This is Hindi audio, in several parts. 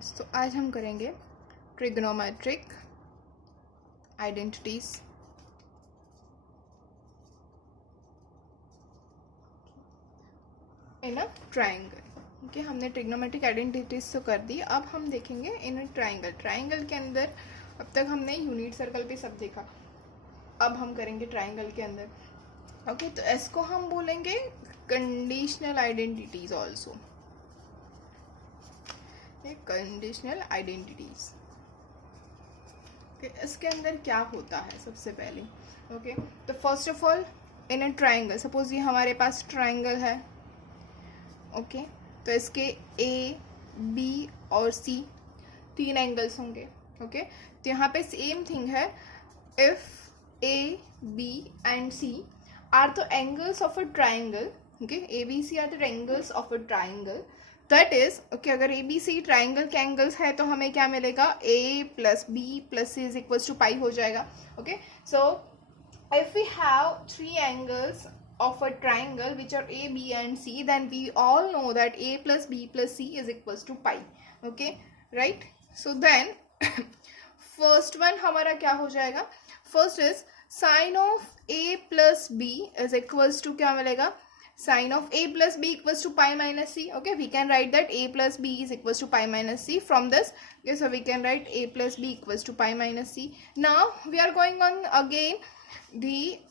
स्टूडेंट्स, तो आज हम करेंगे ट्रिग्नोमेट्रिक आइडेंटिटीज इन अ ट्राइंगल। ओके, हमने ट्रिग्नोमेट्रिक आइडेंटिटीज तो कर दी। अब हम देखेंगे इन अ ट्राइंगल। ट्राइंगल के अंदर अब तक हमने यूनिट सर्कल पे सब देखा, अब हम करेंगे ट्राइंगल के अंदर। ओके, तो इसको हम बोलेंगे conditional identities also. Conditional identities. इसके अंदर क्या होता है सबसे पहले? ओके, तो first of all in a triangle, suppose ये हमारे पास ट्राइंगल है। ओके, तो इसके ए, बी और सी तीन एंगल्स होंगे। ओके, तो यहाँ पे सेम थिंग है। If A, B and C are the angles of a triangle, okay, A B C are the angles of a triangle, that is okay. अगर ए बी सी ट्राइंगल के एंगल्स है तो हमें क्या मिलेगा? A plus B plus C is equals to pi हो जाएगा। Okay, so if we have three angles of a triangle which are A, B and C, then we all know that A plus B plus C is equals to pi. Okay, right? So then first one हमारा क्या हो जाएगा? First is sin of A plus B is equals to क्या मिलेगा? Sin of A plus B equals to pi minus C. Okay, we can write that A plus B is equals to pi minus C from this. Okay, so we can write A plus B equals to pi minus C. Now we are going on again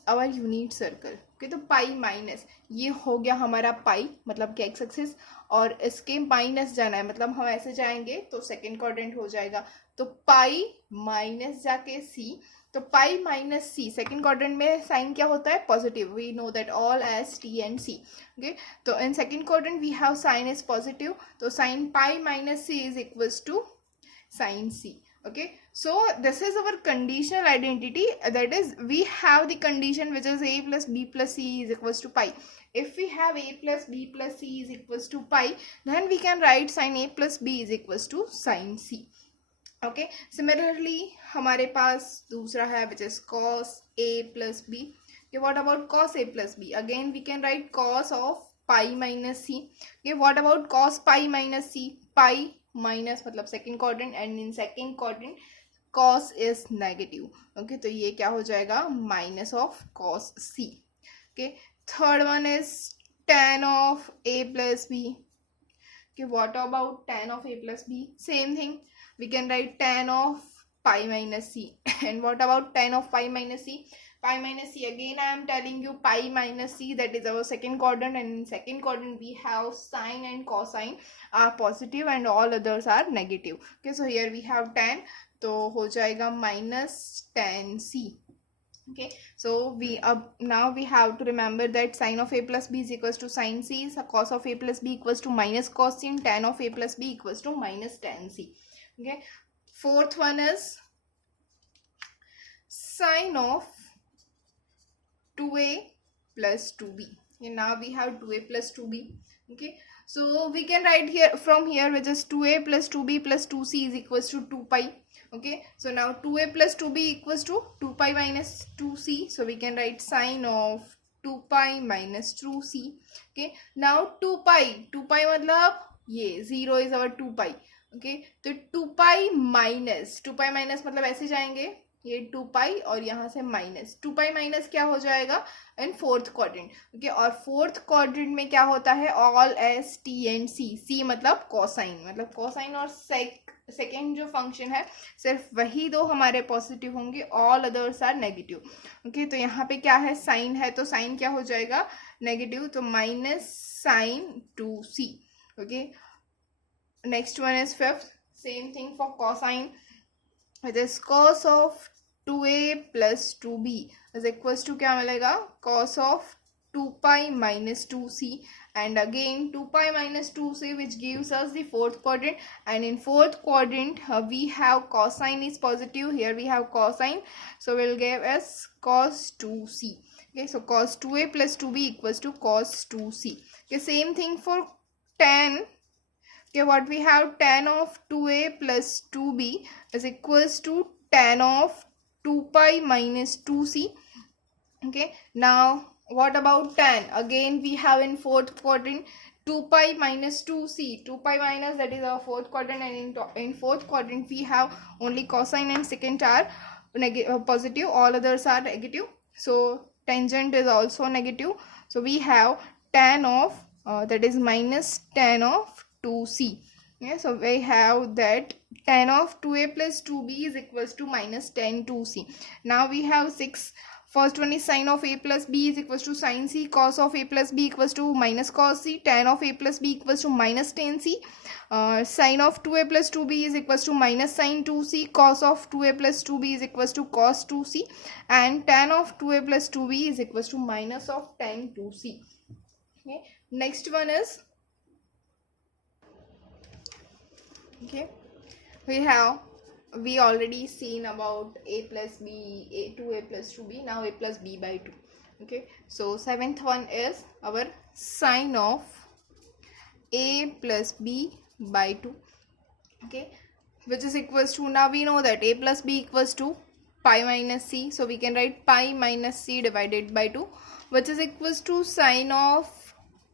our unit circle. Okay, तो पाई माइनस ये हो गया हमारा पाई, मतलब कि एक्स एक्सिस, और इसके माइनस जाना है, मतलब हम ऐसे जाएंगे तो सेकेंड क्वाड्रेंट हो जाएगा। तो पाई माइनस जाके सी, तो pi minus C second quadrant में साइन क्या होता है? Positive. We know that all S T and C. Okay, तो in second quadrant we have sine is positive, तो sine pi minus C is equals to sine C. Okay, so this is our conditional identity, that is we have the condition which is a plus b plus c is equals to pi. If we have a plus b plus c is equals to pi, then we can write sin a plus b is equals to sin c. Okay, similarly हमारे पास दूसरा है which is cos a plus b. Okay, what about cos a plus b? Again we can write cos of pi minus c. Okay, what about cos pi minus c? Pi minus मतलब second quadrant, and in second quadrant cos is negative. Okay, तो ये क्या हो जाएगा? Minus of cos C. Okay, third one is tan of a plus B. Okay, what about tan of a plus B? Same thing, we can write tan of pi minus C. And what about tan of pi minus C? Pi minus c, again I am telling you pi minus c, that is our second quadrant, and in second quadrant we have sine and cosine are positive and all others are negative. Okay, so here we have tan, तो हो जाएगा minus tan c. Okay, so we now we have to remember that sin of a plus b is equals to sin c, so cos of a plus b equals to minus cos c, and tan of a plus b equals to minus tan c. Okay, fourth one is sin of 2a plus 2b. Okay, now we have 2a plus 2b. Okay, so we can write here from here which is 2a plus 2b plus 2c is equals to 2 pi. Okay, so now 2a plus 2b equals to 2 pi minus 2c, so we can write sin of 2 pi minus 2c. Okay, now 2 pi मतलब ये 0 is our 2 pi. Okay, तो 2 pi minus मतलब ऐसे जाएंगे, ये 2 पाई और यहाँ से माइनस 2 पाई माइनस क्या हो जाएगा? In fourth quadrant. ओके, और फोर्थ क्वाड्रेंट में क्या होता है? ऑल एस टी एंड सी। सी मतलब कोसाइन, मतलब कोसाइन और सेकेंड जो फंक्शन है सिर्फ वही दो हमारे पॉजिटिव होंगे, all others are negative. Okay, तो यहाँ पे क्या है? साइन है, तो साइन क्या हो जाएगा? नेगेटिव, तो minus sine 2c. Okay, next one is fifth, same thing for cosine, it is cos of 2a plus 2b is equals to क्या मिलेगा? cos of 2 pi minus 2c, and again 2 pi minus 2c which gives us the fourth quadrant, and in fourth quadrant we have cosine is positive, here we have cosine, so we'll give us cos 2c. Okay, so cos 2a plus 2b equals to cos 2c. Okay, same thing for tan. Okay, what we have? Tan of 2a plus 2b is equals to tan of 2 pi minus 2c. Okay, now what about tan? Again we have in fourth quadrant 2 pi minus 2c. 2 pi minus, that is our fourth quadrant, and in fourth quadrant we have only cosine and secant are positive, all others are negative. So tangent is also negative. So we have tan of that is minus tan of 2c. Yeah, so we have that tan of 2a plus 2b is equals to minus tan 2c. Now we have 6. First one is sin of a plus b is equals to sin c, cos of a plus b equals to minus cos c, tan of a plus b equals to minus tan c, sin of 2a plus 2b is equals to minus sin 2c, cos of 2a plus 2b is equals to cos 2c, and tan of 2a plus 2b is equals to minus of tan 2c. Okay, next one is, okay, we already seen about a plus b, 2a plus 2b, now a plus b by 2. Okay, so seventh one is our sine of a plus b by 2. Okay, which is equals to, now we know that a plus b equals to pi minus c, so we can write pi minus c divided by 2, which is equals to sine of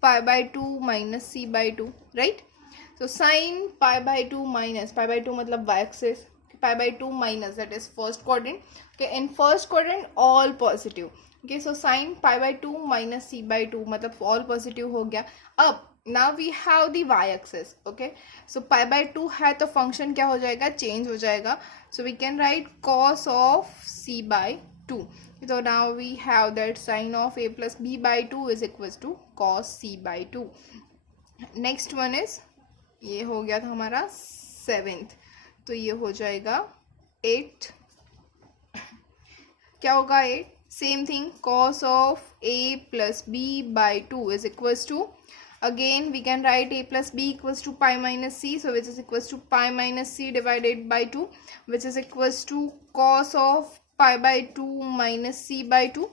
pi by 2 minus c by 2, right? So sine pi by 2 minus, pi by 2 matlab y axis, pi by 2 minus, that is first quadrant. Okay, in first quadrant all positive. Okay, so sine pi by 2 minus c by 2 matlab all positive हो गया. अब now we have the y axis. Okay, so pi by 2 है तो function क्या हो जाएगा, change हो जाएगा. So we can write cos of c by 2. So now we have that sine of a plus b by 2 is equals to cos c by 2. Next one is, ये हो गया था हमारा 7th, तो ये हो जाएगा 8. क्या होगा 8? Same thing, cos of a plus b by 2 is equals to, again we can write a plus b equals to pi minus c, so which is equals to pi minus c divided by 2, which is equals to cos of pi by 2 minus c by 2.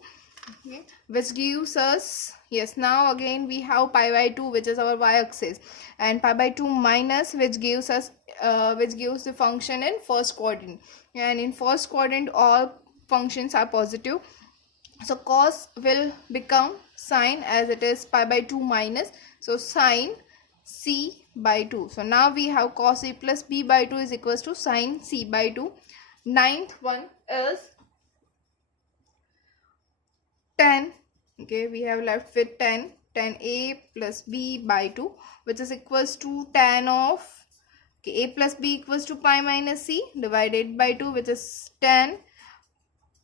Okay, which gives us, yes, now again we have pi by 2 which is our y-axis, and pi by 2 minus, which gives us which gives the function in first quadrant, and in first quadrant all functions are positive. So cos will become sine, as it is pi by 2 minus, so sine c by 2. So now we have cos a plus b by 2 is equals to sine c by 2. Ninth one is tan. Okay, we have left with tan a plus b by 2, which is equals to tan of, okay, a plus b equals to pi minus c divided by 2, which is tan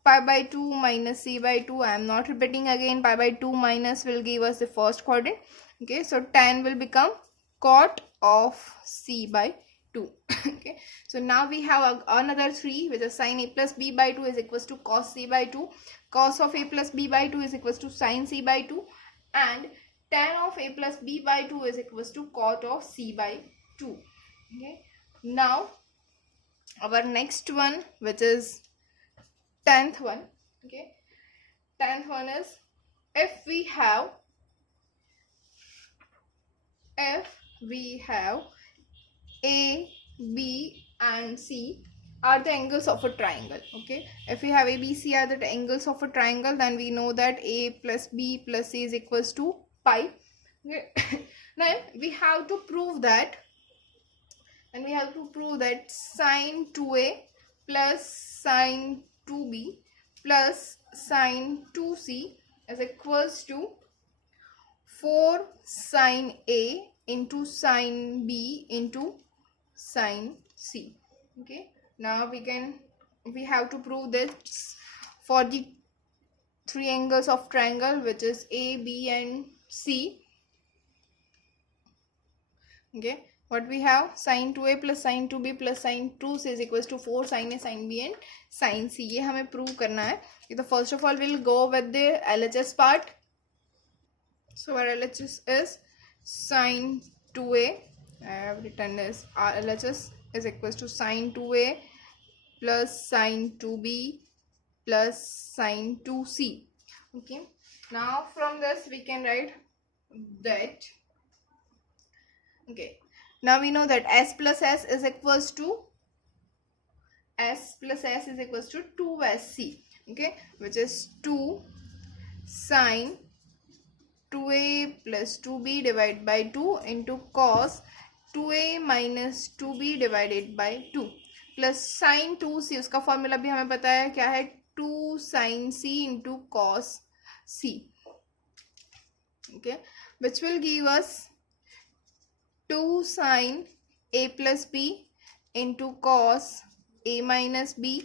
pi by 2 minus c by 2. I am not repeating again, pi by 2 minus will give us the first quadrant. Okay, so tan will become cot of c by 2. Okay, so now we have another 3, which is sin a plus b by 2 is equals to cos c by 2, cos of a plus b by 2 is equals to sin c by 2, and tan of a plus b by 2 is equals to cot of c by 2. Okay, now our next one, which is 10th one. Okay, 10th one is, if we have A, B and C are the angles of a triangle. Okay, if we have A, B, C are the angles of a triangle, then we know that A plus B plus C is equals to pi. Okay. Then we have to prove that, sine 2A plus sine 2B plus sine 2C is equals to 4 sine A into sine B into sine C. Okay, now we have to prove this for the three angles of triangle, which is A, B and C. Okay, what we have, sine 2A plus sine 2B plus sine 2C is equals to 4 sine A, sine B and sine C. ये हमें prove करना है. So first of all we'll go with the LHS part. So our LHS is sine 2A. I have written this, our LHS is equals to sine 2A plus sine 2B plus sine 2C. Okay, now from this we can write that, okay, now we know that S plus S is equals to 2SC. Okay, which is 2 sine 2a plus 2b divided by 2 into cos 2a minus 2b divided by 2 plus sin 2c, उसका फॉर्मूला भी हमें पता है क्या है, 2 sin c into cos c, okay, which will give us 2 sin a plus b into cos a minus b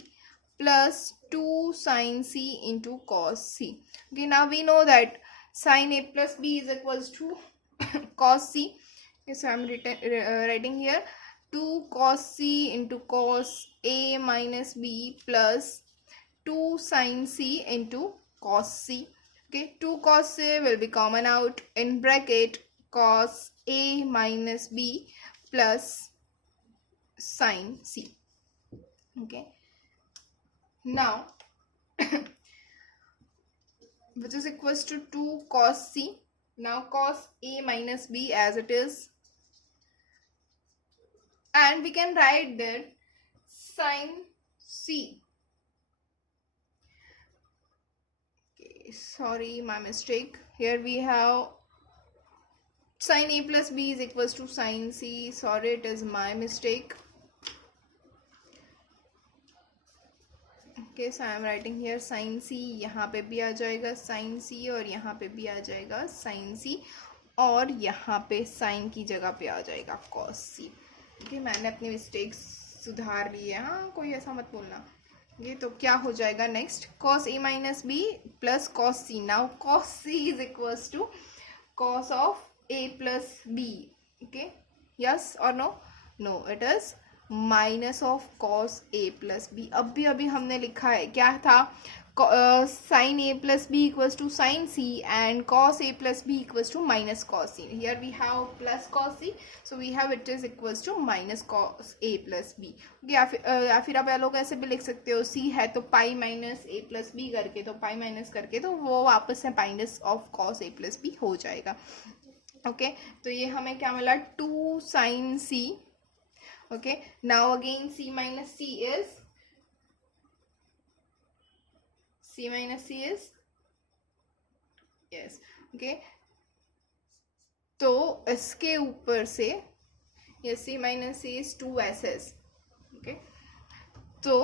plus 2 sin c into cos c. Okay, now we know that sin a plus b is equals to cos c. Okay, so I'm writing here 2 cos c into cos a minus b plus 2 sin c into cos c. Okay, 2 cos c will be common out, in bracket cos a minus b plus sin c. Okay, now which is equals to 2 cos c. Now cos a minus b as it is, and we can write that sin c. Okay, sorry, my mistake. Here we have sin a plus b is equals to sin c. Sorry, it is my mistake. Okay, so I am writing here sin c. यहाँ पे भी आ जाएगा sin c और यहाँ पे भी आ जाएगा sin c और यहाँ पे sin की जगह पे आ जाएगा cos c. Okay, मैंने अपनी मिस्टेक्स सुधार ली है, हाँ, कोई ऐसा मत बोलना. ये तो क्या हो जाएगा next, cos a minus b plus cos c. Now cos c is equals to cos of a plus b. Okay, yes or no? No, it is minus of cos A plus B. अभी हमने लिखा है क्या था, sine A plus B equals to sine C and cos A plus B equals to minus cos C. Here we have plus cos C, so we have it is equals to minus cos A plus B. या फिर आप लोग ऐसे भी लिख सकते हो, सी है तो pi minus A plus B करके, तो पाई माइनस करके तो वो वापस से minus of cos A plus B हो जाएगा. ओके, तो ये हमें क्या मिला, 2 sine C. Okay, now again c minus c is yes. Okay, तो इसके ऊपर से ये c minus c is 2ss. Okay, तो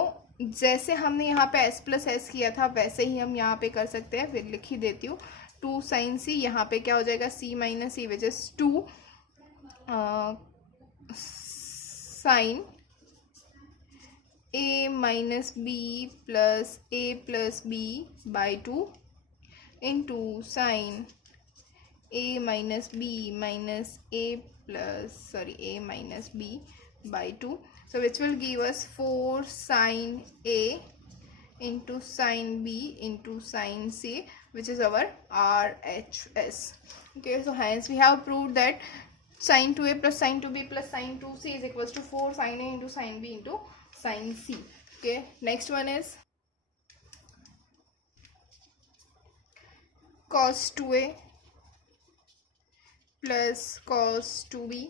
जैसे हमने यहाँ पे s plus s किया था वैसे ही हम यहाँ पे कर सकते हैं. फिर लिख ही देती हूँ, 2 sin c, यहाँ पे क्या हो जाएगा, c minus c which is 2 sin a minus b plus a plus b by 2 into sin a minus b minus a minus b by 2. So which will give us 4 sin a into sin b into sin c, which is our RHS. Okay, so hence we have proved that sin 2a plus sin 2b plus sin 2c is equals to 4 sin a into sin b into sin c. Okay, next one is cos 2a plus cos 2b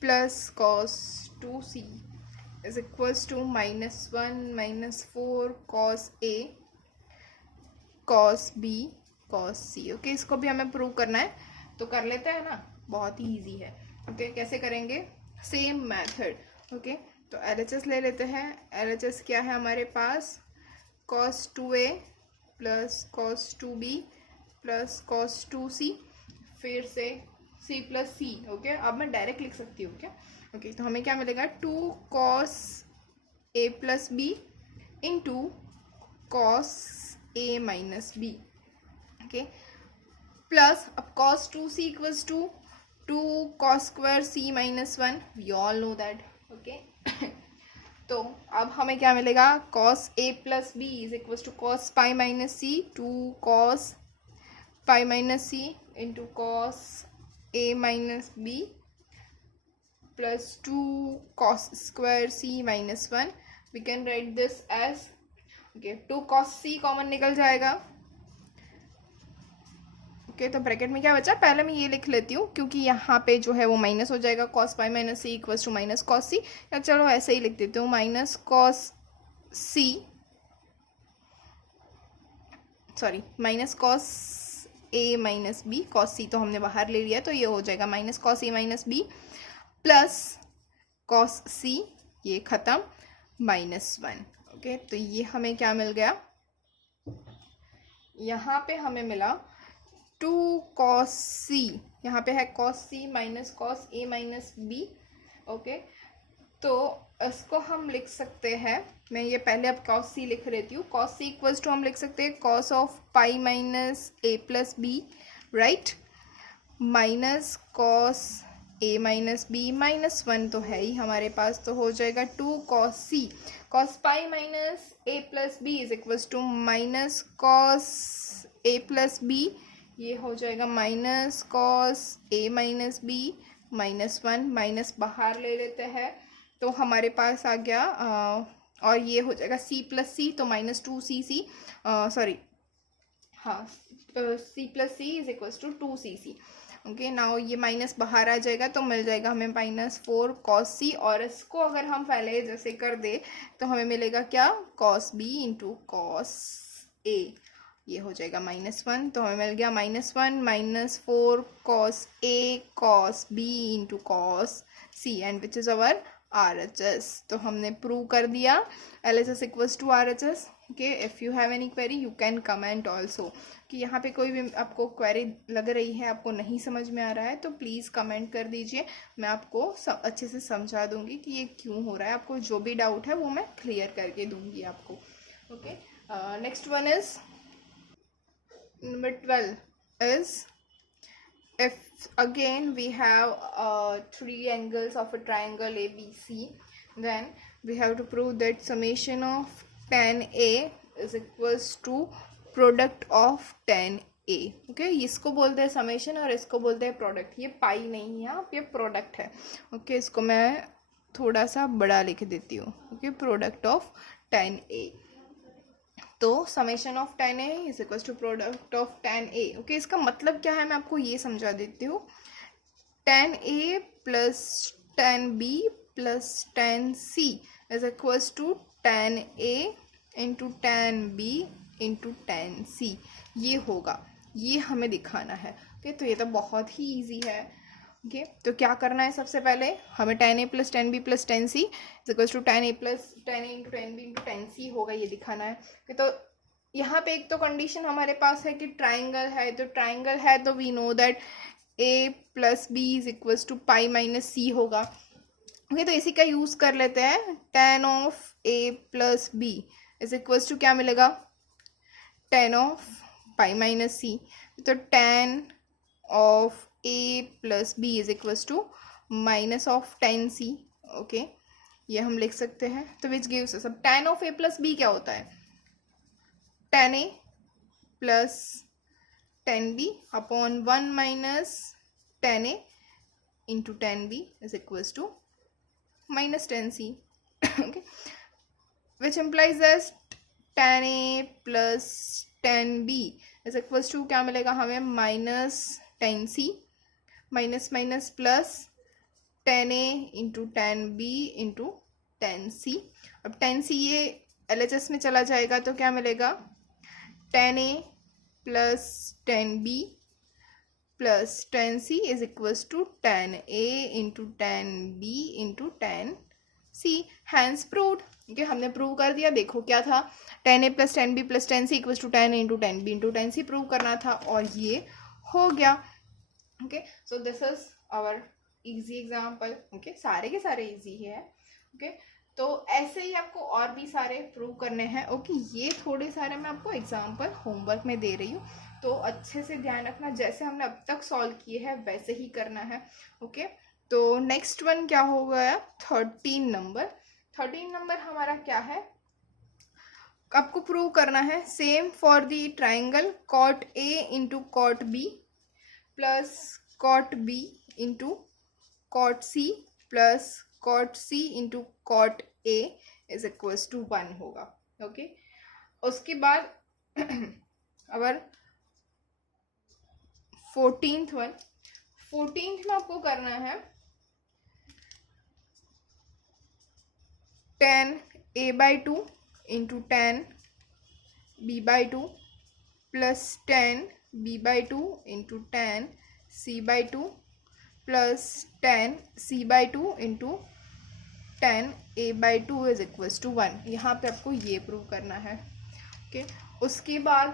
plus cos 2c is equals to -1 -4 cos a cos b cos c. Okay, इसको भी हमें प्रूव करना है, तो कर लेते हैं ना, बहुत ही इजी है. ओके, कैसे करेंगे, सेम मेथड. ओके, तो LHS ले लेते हैं. LHS क्या है हमारे पास, cos 2a plus cos 2b plus cos 2c, फिर से c प्लस c. ओके, अब मैं डायरेक्ट लिख सकती हूँ क्या. ओके, तो हमें क्या मिलेगा, 2 cos a plus b into cos a minus b. Okay, plus अब cos 2c equals to 2 cos square c minus 1. We all know that. Okay, तो अब हमें क्या मिलेगा, cos a plus b is equals to cos pi minus c, 2 cos pi minus c into cos a minus b plus 2 cos square c minus 1. We can write this as, okay, 2 cos c common निकल जाएगा. ओके, तो ब्रैकेट में क्या बचा, पहले मैं ये लिख लेती हूँ क्योंकि यहाँ पे जो है वो माइनस हो जाएगा, cos pi minus C equals to minus cos C. या चलो ऐसे ही लिख देती हूँ, minus cos C sorry minus cos A minus B, cos C तो हमने बाहर ले लिया, तो ये हो जाएगा minus cos A minus B plus cos C, ये ख़त्म, -1। ओके, तो ये हमें क्या मिल गया, यहाँ पे हमें मिला 2 कॉस सी, यहाँ पे है cos C minus cos A minus B. Okay, तो इसको हम लिख सकते हैं, मैं ये पहले अब कॉस सी लिख लेती हूँ। कॉस सी इक्वल्स टू हम लिख सकते हैं cos of pi minus A plus B, right, minus cos A minus B, -1 तो है ही हमारे पास, तो हो जाएगा 2 cos C, cos pi minus A plus B is equals to minus cos A plus B, ये हो जाएगा minus cos A minus B, -1, minus बाहर ले लेते हैं तो हमारे पास आ गया और ये हो जाएगा c प्लस सी, तो -2cc, सॉरी हाँ, c plus C is equals to 2cc। Okay, now ये माइनस बाहर आ जाएगा तो मिल जाएगा हमें -4 कॉस सी, और इसको अगर हम पहले जैसे कर दे तो हमें मिलेगा क्या, cos B into cos A, ये हो जाएगा -1, तो हमें मिल गया -1 -4 cos A cos B into cos C, and which is our RHS। तो हमने प्रूव कर दिया LHS equals to RHS। Okay, if you have any query you can comment also, कि यहाँ पे कोई भी आपको क्वेरी लग रही है, आपको नहीं समझ में आ रहा है, तो प्लीज़ कमेंट कर दीजिए, मैं आपको अच्छे से समझा दूंगी कि ये क्यों हो रहा है। आपको जो भी डाउट है वो मैं क्लियर करके दूंगी आपको। Okay, next one is number 12 is, if again we have three angles of a triangle ABC, then we have to prove that summation of tan A is equals to product of tan A। Okay, इसको बोलते हैं समेशन और इसको बोलते हैं प्रोडक्ट, ये पाई नहीं है आप, ये प्रोडक्ट है। ओके, इसको मैं थोड़ा सा बड़ा लिख देती हूँ। Okay, product of tan A, तो summation of tan A is equal to product of tan A। Okay, इसका मतलब क्या है मैं आपको ये समझा देती हूँ। tan A plus tan B plus tan C is equal to tan A into tan B into tan C, ये होगा, ये हमें दिखाना है। ओके, तो ये तो बहुत ही ईजी है। ओके, तो क्या करना है, सबसे पहले हमें tan A plus tan B plus tan C is equal to tan A plus tan A into tan B into tan C होगा, ये दिखाना है। तो यहाँ पे एक तो कंडीशन हमारे पास है कि ट्राइंगल है, तो ट्राइंगल है तो we know that A plus B is equal to pi minus C होगा। ओके, तो इसी का यूज़ कर लेते हैं। tan of A plus B is equal to क्या मिलेगा, tan of pi minus C, तो tan of A plus B is equal to minus of tan C। Okay, ये हम लिख सकते हैं, तो विच गिव्स अस, अब tan of A plus B क्या होता है, tan A plus tan B upon 1 minus tan A into tan B is equals to minus tan C। Okay, which implies that tan A plus tan B is equals to क्या मिलेगा हमें, minus tan C, minus minus plus tan A into tan B into tan C। अब tan C ये LHS में चला जाएगा तो क्या मिलेगा, tan A plus tan B plus tan C is equals to tan A into tan B into tan C, hence proved. Okay, हमने प्रूव कर दिया। देखो क्या था, tan A plus tan B plus tan C equals to tan A into tan B into tan C prove करना था, और ये हो गया। Okay, so this is our easy example. Okay, सारे के सारे इजी है। ओके, तो ऐसे ही आपको और भी सारे प्रूव करने हैं। ओके, ये थोड़े सारे मैं आपको एग्जाम्पल होमवर्क में दे रही हूँ, तो अच्छे से ध्यान रखना, जैसे हमने अब तक सॉल्व किए हैं वैसे ही करना है। ओके, तो नेक्स्ट वन क्या हो गया, 13 नंबर। 13 नंबर हमारा क्या है, आपको प्रूव करना है same for the triangle cot A into cot B plus cot B into cot C plus cot C into cot A is equals to 1 होगा। ओके, उसके बाद अगर 14th वन, 14th में आपको करना है tan A by 2 into tan B by 2 plus 10 b/2 into 10 c/2 plus 10 c/2 into 10 a/2 is equals to 1। यहाँ पे आपको ये प्रूव करना है। ओके, उसके बाद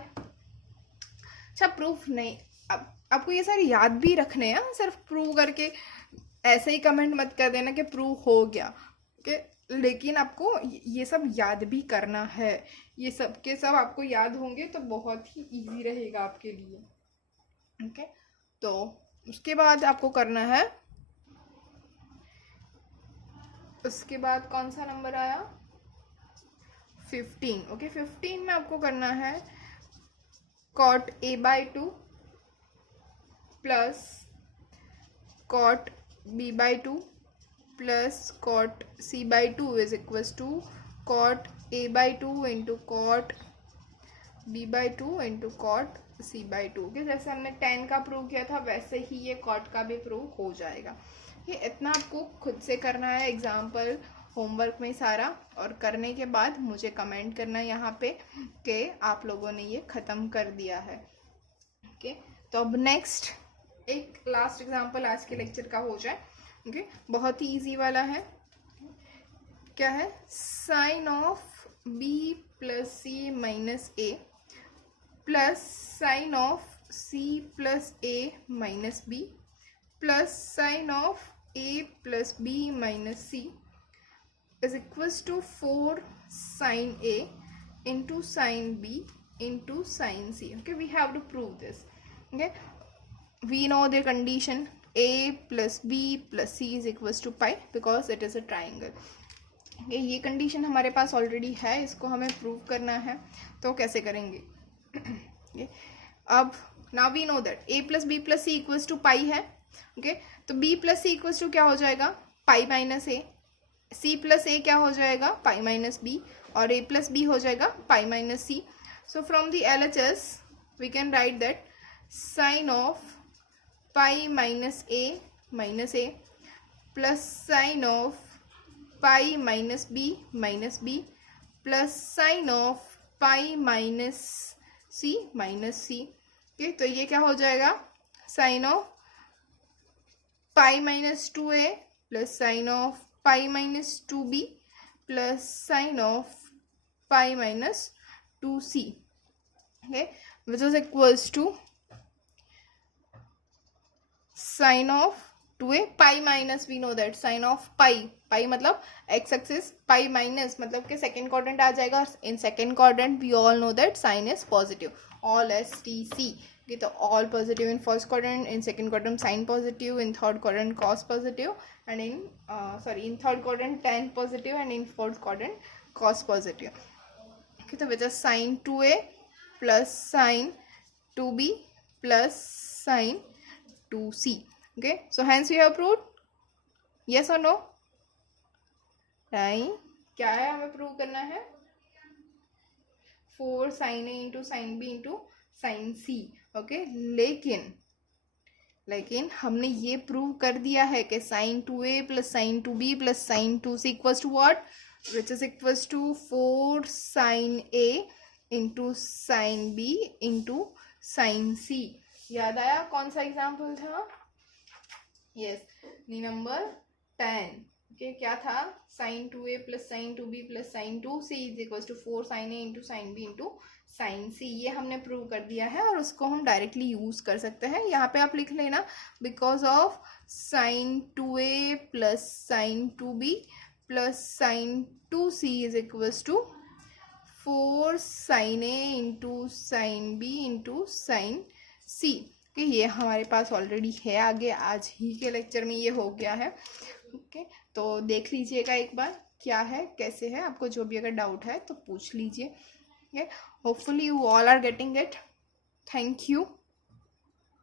अच्छा प्रूफ नहीं, अब आपको ये सारे याद भी रखने हैं, सिर्फ प्रूव करके ऐसे ही कमेंट मत कर देना कि प्रूव हो गया। ओके, लेकिन आपको ये सब याद भी करना है। ये सब के सब आपको याद होंगे तो बहुत ही इजी रहेगा आपके लिए। ओके, तो उसके बाद आपको करना है, उसके बाद कौन सा नंबर आया 15। ओके, 15 में आपको करना है cot a/2 plus cot b/2 plus cot c/2 is equals to cot a/2 into cot b/2 into cot c/2। Okay, जैसे हमने 10 का प्रूव किया था वैसे ही ये cot का भी प्रूव हो जाएगा। ये इतना आपको खुद से करना है एग्जाम्पल होमवर्क में सारा, और करने के बाद मुझे कमेंट करना है यहाँ पे कि आप लोगों ने ये ख़त्म कर दिया है। ओके, तो अब नेक्स्ट एक लास्ट एग्जाम्पल आज के लेक्चर का हो जाए। ओके, बहुत ही इजी वाला है। क्या है, sine of b plus C minus A plus sine of c plus a minus b plus sine of a plus b minus c is equals to 4 sin a into sin b into sin c. Okay, we have to prove this. Okay, we know the condition a plus b plus c is equals to pi because it is a triangle. Okay, ये condition हमारे पास already है, इसको हमें prove करना है। तो कैसे करेंगे? okay, अब now we know that a plus b plus c equals to pi है। okay, तो b plus c equals to क्या हो जाएगा, pi minus a, c plus A क्या हो जाएगा, पाई माइनस बी, और a प्लस बी हो जाएगा pi minus C. So from the LHS we can write that sine of pi minus A plus sine of pi minus B plus sine of pi minus C. Okay, तो ये क्या हो जाएगा, sine of pi minus 2a plus sine of pi minus 2b plus sine of pi minus 2c। Okay, which is equals to sine of 2a pi minus, we know that sine of pi मतलब एक्स एक्सिस, पाई माइनस मतलब कि सेकेंड क्वाड्रेंट आ जाएगा। In second quadrant we all know that sine is positive, all STC। Okay, तो all positive in first quadrant, in second quadrant sin positive, in third quadrant cos positive, and in third quadrant tan positive, and in fourth quadrant cos positive. Okay, तो which is sin 2a plus sin 2b plus sin 2c. Okay, so hence we have proved, yes or no? नहीं, क्या है हमें प्रूव करना है, 4 sin a into sine b into sine c। Okay, लेकिन हमने ये प्रूव कर दिया है कि sine 2a plus sine 2b plus sine 2c equals to what, which is equals to 4 sine a into sine b into sine c। याद आया कौन सा एग्जाम्पल था? Yes, number 10। ओके, क्या था, sine 2a plus sine 2b plus sine 2c is equals to 4 sine a into sine b into sine C. ये हमने प्रूव कर दिया है और उसको हम डायरेक्टली यूज कर सकते हैं। यहाँ पे आप लिख लेना, because of sine 2a plus sine 2b plus sine 2c is equals to 4 sine a into sine b into sine c। Okay, ये हमारे पास ऑलरेडी है, आगे आज ही के लेक्चर में ये हो गया है। ओके, तो देख लीजिएगा एक बार क्या है कैसे है, आपको जो भी अगर डाउट है तो पूछ लीजिए। Okay, hopefully you all are getting it. Thank you.